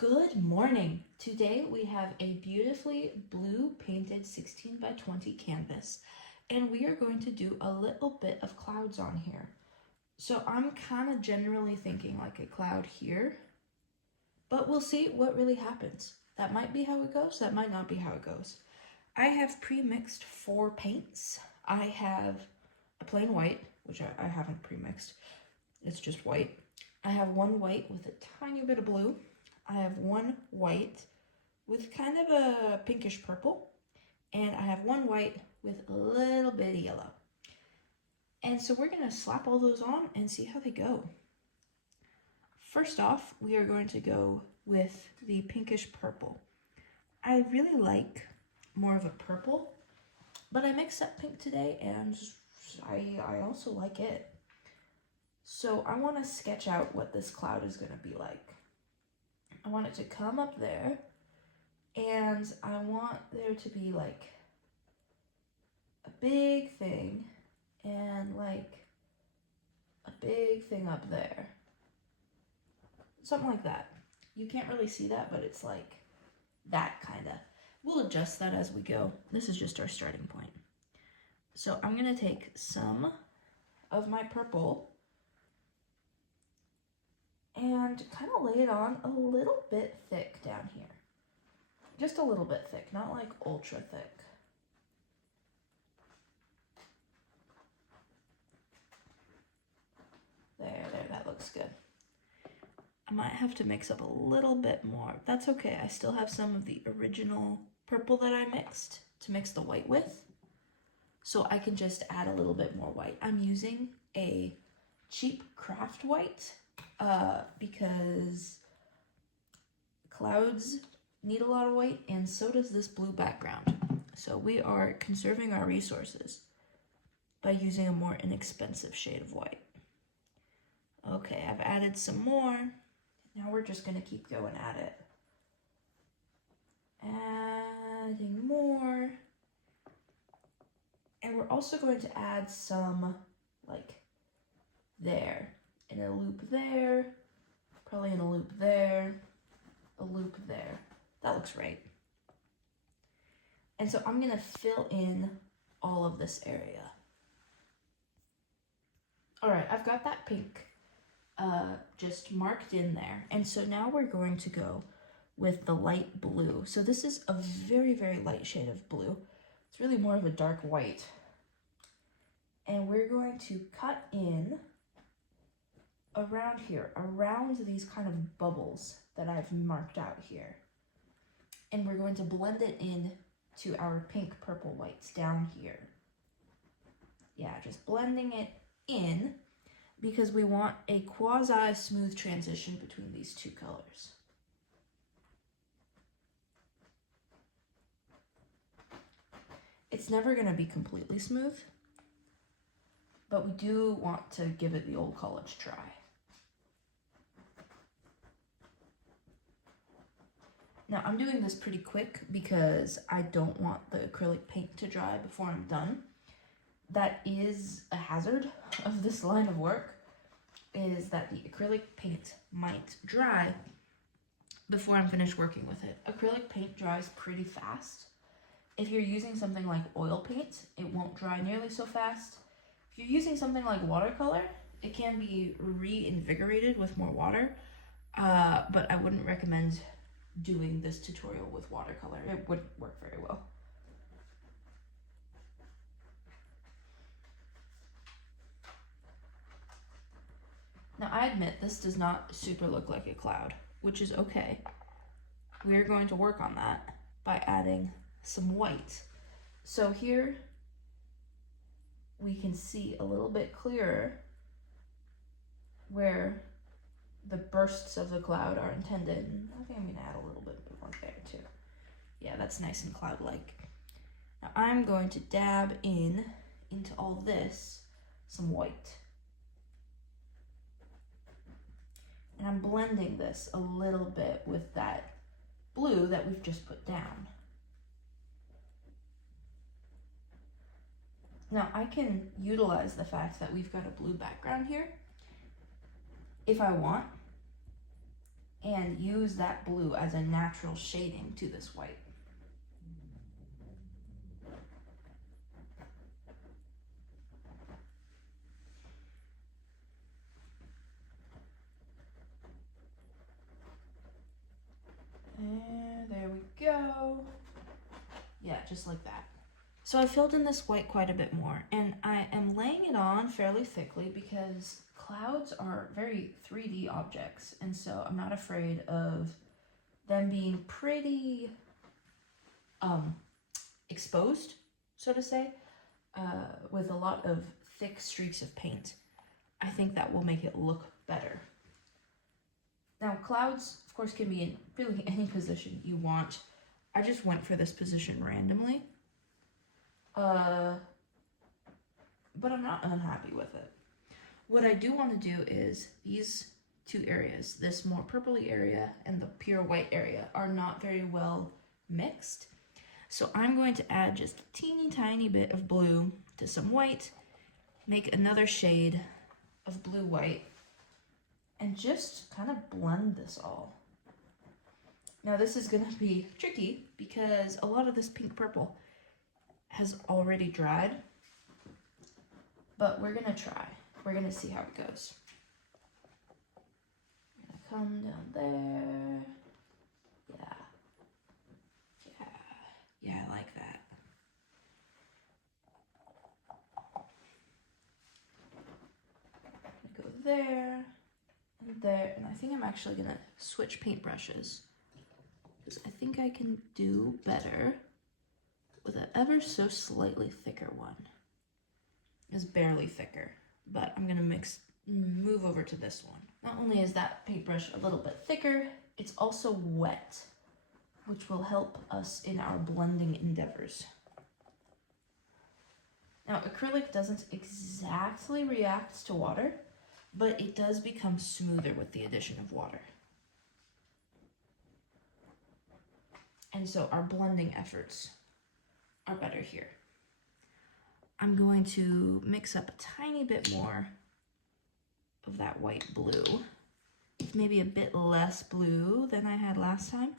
Good morning. Today we have a beautifully blue painted 16 by 20 canvas, and we are going to do a little bit of clouds on here. So I'm kind of generally thinking like a cloud here, but we'll see what really happens. That might be how it goes, that might not be how it goes. I have pre-mixed 4 paints. I have a plain white, which I haven't pre-mixed. It's just white. I have one white with a tiny bit of blue. I have one white with kind of a pinkish purple, and I have one white with a little bit of yellow. And so we're going to slap all those on and see how they go. First off, we are going to go with the pinkish purple. I really like more of a purple, but I mixed up pink today and I also like it. So I want to sketch out what this cloud is going to be like. I want it to come up there, and I want there to be like a big thing and like a big thing up there. Something like that. You can't really see that, but it's like that kind of. We'll adjust that as we go. This is just our starting point. So I'm going to take some of my purple and kind of lay it on a little bit thick down here. Just a little bit thick, not like ultra thick. There, that looks good. I might have to mix up a little bit more. That's okay, I still have some of the original purple that I mixed to mix the white with. So I can just add a little bit more white. I'm using a cheap craft white because clouds need a lot of white, and so does this blue background. So we are conserving our resources by using a more inexpensive shade of white. Okay, I've added some more. Now we're just going to keep going at it. Adding more. And we're also going to add some, like, there. In a loop there, probably in a loop there, a loop there. That looks right. And so I'm going to fill in all of this area. All right, I've got that pink just marked in there. And so now we're going to go with the light blue. So this is a very, very light shade of blue. It's really more of a dark white. And we're going to cut in around here, around these kind of bubbles that I've marked out here. And we're going to blend it in to our pink, purple, whites down here. Yeah, just blending it in because we want a quasi-smooth transition between these two colors. It's never going to be completely smooth, but we do want to give it the old college try. Now I'm doing this pretty quick because I don't want the acrylic paint to dry before I'm done. That is a hazard of this line of work, is that the acrylic paint might dry before I'm finished working with it. Acrylic paint dries pretty fast. If you're using something like oil paint, it won't dry nearly so fast. If you're using something like watercolor, it can be reinvigorated with more water, but I wouldn't recommend doing this tutorial with watercolor. It wouldn't work very well. Now I admit this does not super look like a cloud, which is okay. We're going to work on that by adding some white. So here we can see a little bit clearer where the bursts of the cloud are intended. I think I'm going to add a little bit more there too. Yeah, that's nice and cloud-like. Now I'm going to dab into all this some white. And I'm blending this a little bit with that blue that we've just put down. Now I can utilize the fact that we've got a blue background here if I want, and use that blue as a natural shading to this white. And there we go. Yeah, just like that. So I filled in this white quite a bit more, and I am laying it on fairly thickly because clouds are very 3D objects, and so I'm not afraid of them being pretty exposed, so to say, with a lot of thick streaks of paint. I think that will make it look better. Now, clouds, of course, can be in really any position you want. I just went for this position randomly. But I'm not unhappy with it. What I do want to do is these two areas, this more purpley area and the pure white area, are not very well mixed. So I'm going to add just a teeny tiny bit of blue to some white, make another shade of blue-white, and just kind of blend this all. Now this is going to be tricky because a lot of this pink purple has already dried, but we're going to try. We're going to see how it goes. I'm going to come down there. Yeah, I like that. I'm going to go there and there, and I think I'm actually going to switch paintbrushes because I think I can do better with an ever so slightly thicker one. It's barely thicker, but I'm gonna move over to this one. Not only is that paintbrush a little bit thicker, it's also wet, which will help us in our blending endeavors. Now, acrylic doesn't exactly react to water, but it does become smoother with the addition of water. And so our blending efforts are better here. I'm going to mix up a tiny bit more of that white blue. It's maybe a bit less blue than I had last time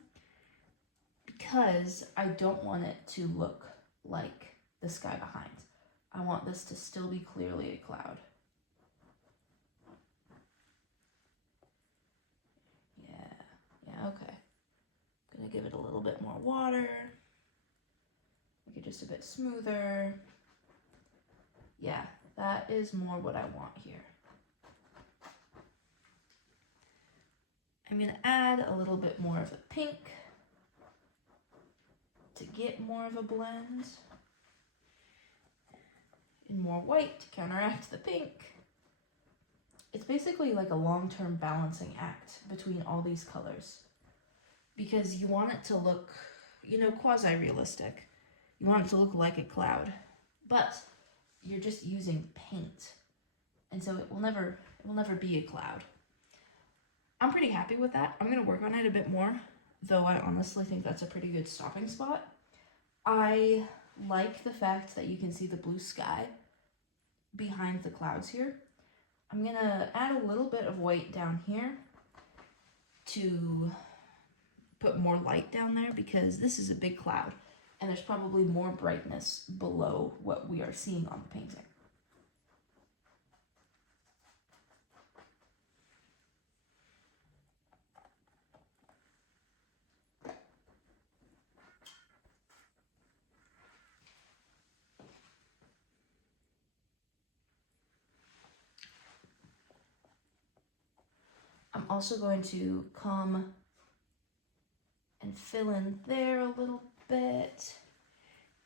because I don't want it to look like the sky behind. I want this to still be clearly a cloud. Yeah, okay. Gonna give it a little bit more water. Make it just a bit smoother. Yeah, that is more what I want here. I'm gonna add a little bit more of the pink to get more of a blend. And more white to counteract the pink. It's basically like a long-term balancing act between all these colors because you want it to look, quasi-realistic. You want it to look like a cloud, but you're just using paint, and so it will never be a cloud. I'm pretty happy with that. I'm gonna work on it a bit more, though I honestly think that's a pretty good stopping spot. I like the fact that you can see the blue sky behind the clouds here. I'm gonna add a little bit of white down here to put more light down there because this is a big cloud and there's probably more brightness below what we are seeing on the painting. I'm also going to come and fill in there a little bit.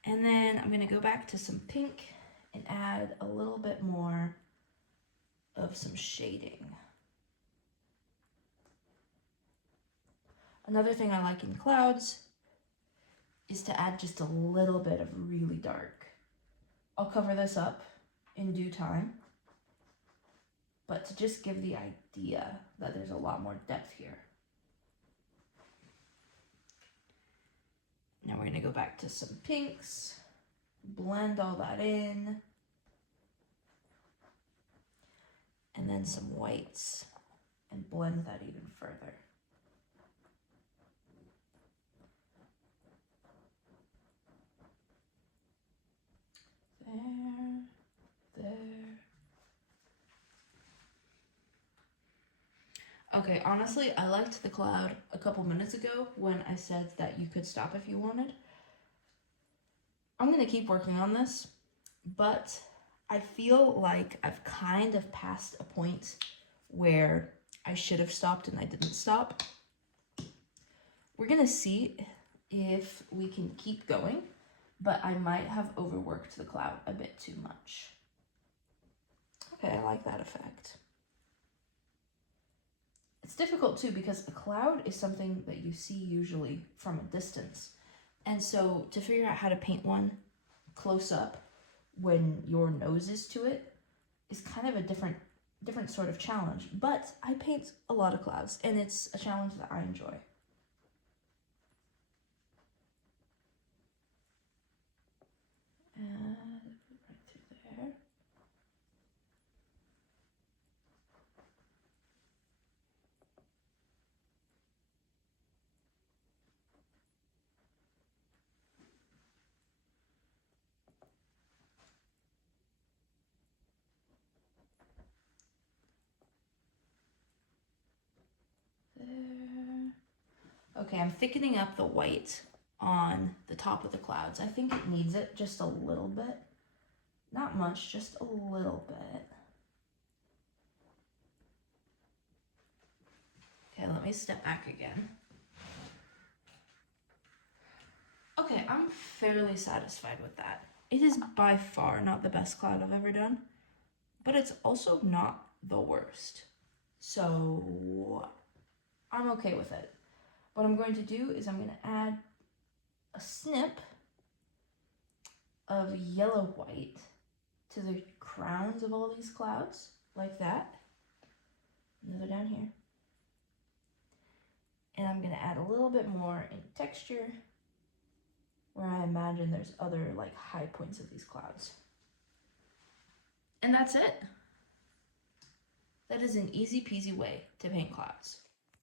And then I'm gonna go back to some pink and add a little bit more of some shading. Another thing I like in clouds is to add just a little bit of really dark. I'll cover this up in due time, but to just give the idea that there's a lot more depth here. Now we're gonna go back to some pinks, blend all that in, and then some whites, and blend that even further. Okay, honestly, I liked the cloud a couple minutes ago when I said that you could stop if you wanted. I'm gonna keep working on this, but I feel like I've kind of passed a point where I should have stopped and I didn't stop. We're gonna see if we can keep going, but I might have overworked the cloud a bit too much. Okay, I like that effect. It's difficult too because a cloud is something that you see usually from a distance. And so to figure out how to paint one close up when your nose is to it is kind of a different sort of challenge. But I paint a lot of clouds and it's a challenge that I enjoy. And right through there. There. Okay, I'm thickening up the white on the top of the clouds. I think it needs it just a little bit. Not much, just a little bit. Okay, let me step back again. Okay, I'm fairly satisfied with that. It is by far not the best cloud I've ever done, but it's also not the worst. So I'm okay with it. What I'm going to do is I'm going to add a snip of yellow white to the crowns of all these clouds, like that. Another down here. And I'm going to add a little bit more in texture where I imagine there's other like high points of these clouds. And that's it. That is an easy peasy way to paint clouds.